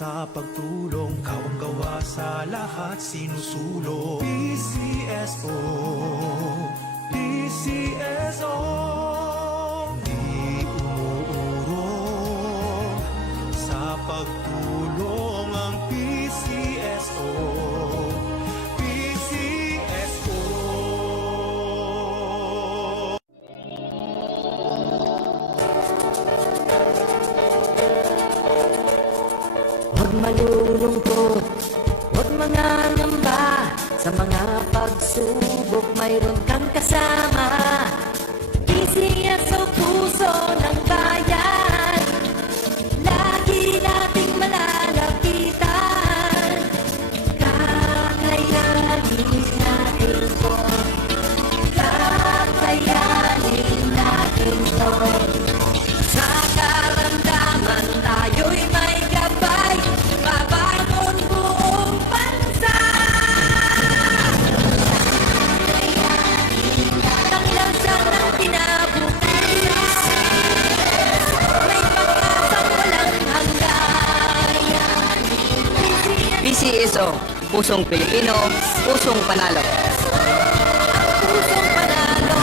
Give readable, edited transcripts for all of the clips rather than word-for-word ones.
sa pagtulong, kawang-gawa sa lahat sinusulong. PCSO, PCSO, di umuurong sa pagtulong ang PCSO. Huwag malulungkot, huwag mangangamba. Sa mga pagsubok, mayroon kang kasama. PCSO, puso ng bayan, lagi nating malalapitan. Kakayanin natin to, kakayanin natin to. Sa karamdaman tayo'y may gabay, babangon buong bansa. Tanglasan ng kinabukasan, may pag-asang walang hanggan. PCSO, pusong Pilipino, pusong panalo. Pusong panalo.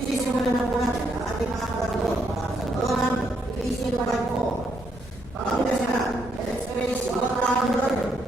Sisimulan na po natin ang ating akwan mo para sa doon iisinupan po. Pangasinan, let's face what I'm learning.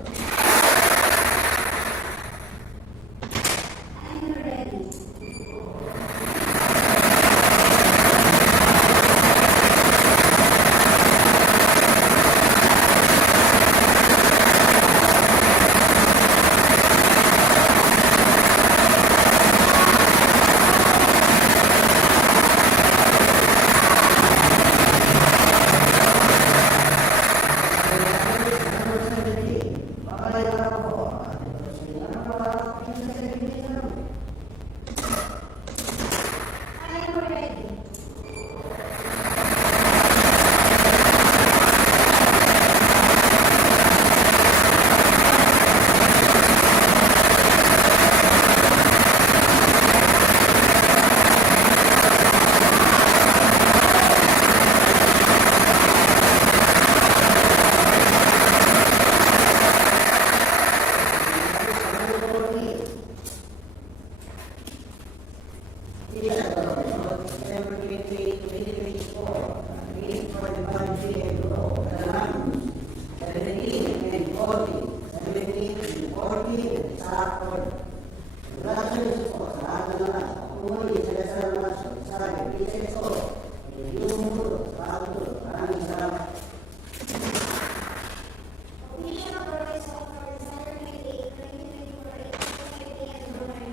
Sa